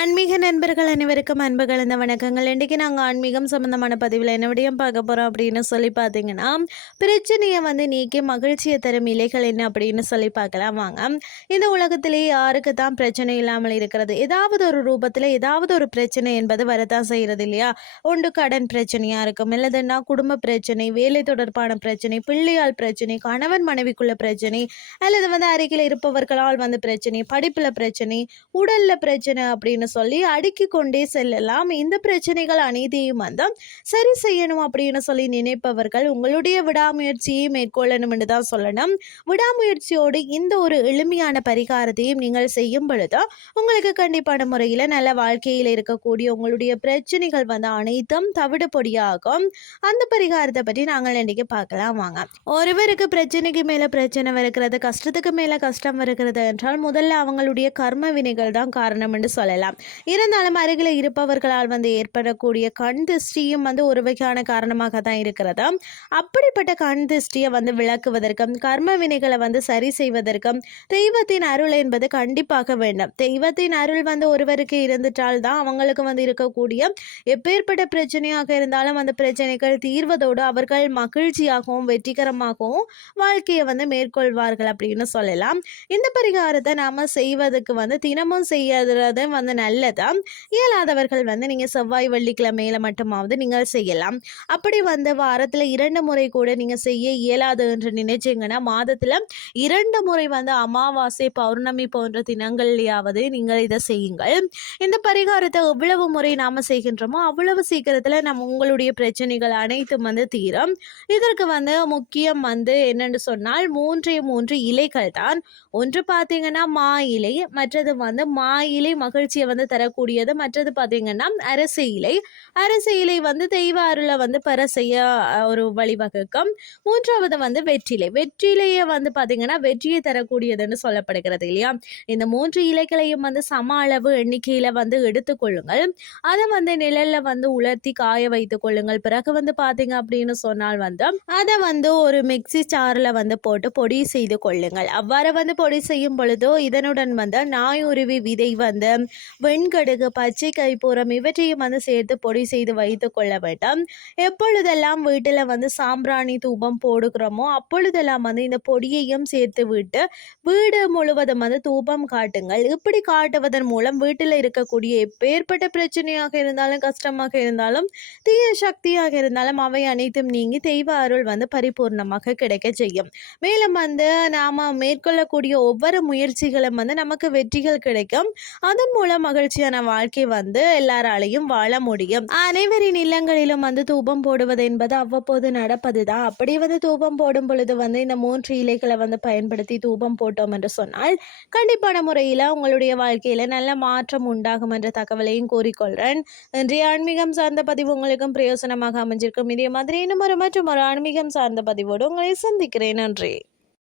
ஆன்மீக நண்பர்கள் அனைவருக்கும் அன்பு கலந்த வணக்கங்கள். இன்றைக்கி நாங்கள் ஆன்மீகம் சம்மந்தமான பதிவில் என்ன பார்க்க போகிறோம் அப்படின்னு சொல்லி பார்த்தீங்கன்னா பிரச்சனையை வந்து நீக்கி மகிழ்ச்சியை தரும் இலைகள் என்ன அப்படின்னு சொல்லி பார்க்கலாம். வாங்க. இந்த உலகத்திலே யாருக்கு தான் பிரச்சனை இல்லாமல் இருக்கிறது? ஏதாவது ஒரு ரூபத்தில் ஏதாவது ஒரு பிரச்சனை என்பது வரத்தான் செய்கிறது இல்லையா? ஒன்று கடன் பிரச்சனையாக இருக்கும். இல்லதுன்னா குடும்ப பிரச்சனை வேலை தொடர்பான பிரச்சனை பிள்ளையால் பிரச்சனை கணவன் மனைவிக்குள்ள பிரச்சனை அல்லது வந்து அருகில் இருப்பவர்களால் வந்து பிரச்சனை படிப்பில் பிரச்சனை உடலில் பிரச்சனை அப்படின்னு சொல்லி அடுக்கி கொண்டே செல்லலாம். இந்த பிரச்சனைகள் அனைத்தையும் வந்து சரி செய்யணும் அப்படின்னு சொல்லி நினைப்பவர்கள் உங்களுடைய விடாமுயற்சியை மேற்கொள்ளணும் என்று தான் சொல்லணும். விடாமுயற்சியோடு இந்த ஒரு எளிமையான பரிகாரத்தையும் நீங்கள் செய்யும் பொழுது உங்களுக்கு கண்டிப்பான முறையில் நல்ல வாழ்க்கையில் இருக்கக்கூடிய உங்களுடைய பிரச்சனைகள் வந்து அனைத்தும் தவிடு பொடியாகும் அந்த பரிகாரத்தை பற்றி நாங்கள் இன்றைக்கி பார்க்கலாம் வாங்க. ஒருவருக்கு பிரச்சனைக்கு மேலே பிரச்சனை வருகிறது கஷ்டத்துக்கு மேலே கஷ்டம் வருகிறது என்றால் முதல்ல அவங்களுடைய கர்ம வினைகள் தான் காரணம் என்று சொல்லலாம். இருந்தாலும் அருகில் இருப்பவர்களால் வந்து ஏற்படக்கூடிய கண் திருஷ்டியும் வந்து ஒரு வகையான காரணமாக தான் இருக்கிறது? அப்படிப்பட்ட கண் திருஷ்டியை வந்து விளக்குவதற்கும் கர்ம வினைகளை வந்து சரி செய்வதற்கும் தெய்வத்தின் அருள் என்பது கண்டிப்பாக வேண்டும். தெய்வத்தின் அருள் வந்து ஒருவருக்கு இருந்துட்டால் தான் அவங்களுக்கு வந்து இருக்கக்கூடிய எப்பேற்பட்ட பிரச்சனையாக இருந்தாலும் அந்த பிரச்சனைகள் தீர்வதோடு அவர்கள் மகிழ்ச்சியாகவும் வெற்றிகரமாகவும் வாழ்க்கையை வந்து மேற்கொள்வார்கள் அப்படின்னு சொல்லலாம். இந்த பரிகாரத்தை நாம் செய்வதற்கு வந்து தினமும் செய்யறது வந்து நல்லதா? இயலாதவர்கள் வந்து நீங்கள் செவ்வாய் வெள்ளிக்கிழமையில மட்டுமாவது நீங்கள் செய்யலாம். அப்படி வந்து வாரத்தில் இரண்டு முறை கூட நீங்கள் செய்ய இயலாது என்று நினைச்சீங்கன்னா மாதத்தில் இரண்டு முறை வந்து அமாவாசை பௌர்ணமி போன்ற தினங்கள்லையாவது நீங்கள் இதை செய்யுங்கள். இந்த பரிகாரத்தை எவ்வளவு முறை நாம் செய்கின்றோமோ அவ்வளவு சீக்கிரத்தில் நம்ம உங்களுடைய பிரச்சனைகள் அனைத்தும் வந்து தீரும். இதற்கு வந்து முக்கியம் வந்து என்னென்னு சொன்னால் மூன்றே மூன்று இலைகள் தான். ஒன்று பார்த்தீங்கன்னா மா இலை மற்றது வந்து மா இலை மகிழ்ச்சியை வந்து தரக்கூடியது. மற்றது பார்த்தீங்கன்னா அரசு இலை. அரசு இலை வந்து தெய்வ அருளை வந்து பெற செய்ய ஒரு வழிவகுக்கும். மூன்றாவது வந்து வெற்றிலை. வெற்றிலையை வந்து பார்த்தீங்கன்னா வெற்றியை தரக்கூடியதுன்னு சொல்லப்படுகிறது இல்லையா? இந்த மூன்று இலைகளையும் வந்து சம அளவு எண்ணிக்கையில் வந்து எடுத்துக்கொள்ளுங்கள் அதை வந்து நிழல்ல வந்து உலர்த்தி காய வைத்துக் கொள்ளுங்கள். பிறகு வந்து பார்த்தீங்க அப்படின்னு சொன்னால் வந்து அதை வந்து ஒரு மிக்ஸி சாரில் வந்து போட்டு பொடி செய்து கொள்ளுங்கள். அவ்வாறு வந்து பொடி செய்யும் பொழுதோ இதனுடன் வந்து நாயுருவி விதை வந்து வெண்கடுகு பச்சை கைப்பூரம் இவற்றையும் வந்து சேர்த்து பொடி செய்து வைத்து கொள்ள வேண்டும். எப்பொழுதெல்லாம் வீட்டில் வந்து சாம்பிராணி தூபம் போடுகிறோமோ அப்பொழுதெல்லாம் வந்து இந்த பொடியையும் சேர்த்து விட்டு வீடு முழுவதும் வந்து தூபம் காட்டுங்கள். இப்படி காட்டுவதன் மூலம் வீட்டில் இருக்கக்கூடிய எப்பேற்பட்ட பிரச்சனையாக இருந்தாலும் கஷ்டமாக இருந்தாலும் தீய சக்தியாக இருந்தாலும் அவை அனைத்தும் நீங்கி தெய்வ அருள் வந்து பரிபூர்ணமாக கிடைக்க செய்யும். மேலும் வந்து நாம் மேற்கொள்ளக்கூடிய ஒவ்வொரு முயற்சிகளும் வந்து நமக்கு வெற்றிகள் கிடைக்கும். அதன் மூலமாக மகிழ்ச்சியான வாழ்க்கை வந்து எல்லாராலையும் வாழ முடியும். அனைவரின் இல்லங்களிலும் வந்து தூபம் போடுவது என்பது அவ்வப்போது நடப்பதுதான் அப்படி வந்து தூபம் போடும் பொழுது வந்து இந்த மூன்று இலைகளை வந்து பயன்படுத்தி தூபம் போட்டோம் என்று சொன்னால் கண்டிப்பான முறையில் உங்களுடைய வாழ்க்கையில் நல்ல மாற்றம் உண்டாகும் என்ற தகவலையும் கூறிக்கொள்கிறேன் இன்றைய ஆன்மீகம் சார்ந்த பதிவு உங்களுக்கும் பிரயோசனமாக அமைஞ்சிருக்கும். இதே மாதிரி இன்னும் ஒரு மற்றும் ஒரு ஆன்மீகம் சார்ந்த பதிவோடு உங்களை சந்திக்கிறேன். நன்றி.